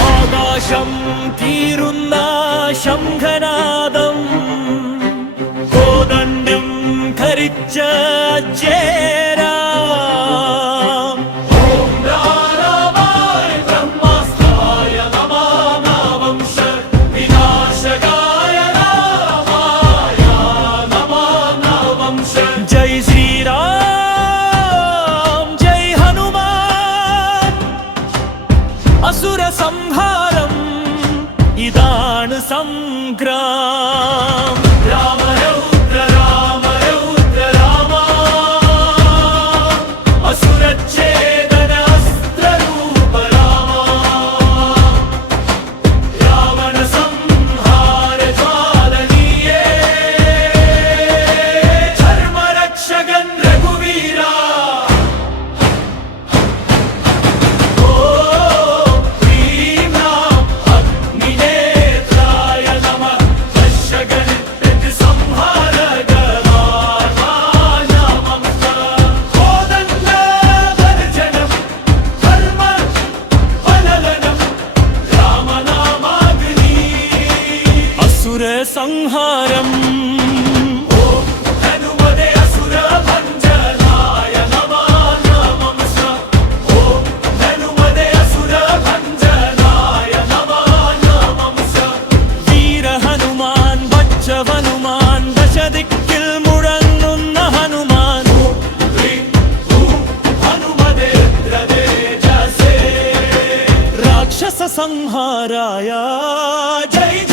ആകാശം തീരുന്ന ശംഖനാദം കോദണ്ഡം ധരിച്ച ചേരാ जय श्री राम जय हनुमान असुर संहारम इदान संग्राम राम रौद्र राम असुर छेदन अस्त्र रूप रावण संहार ज्वालनीये संहारम हनुमते असुर भंजनाय नमः हनुमते असुर भंजनाय नमः वीर हनुमान बच्चवनुमान दशदिक्किल मुഴങ്ങുന്ന हनुमान हनुमते रुद्रतेजसे राक्षस संहाराय जय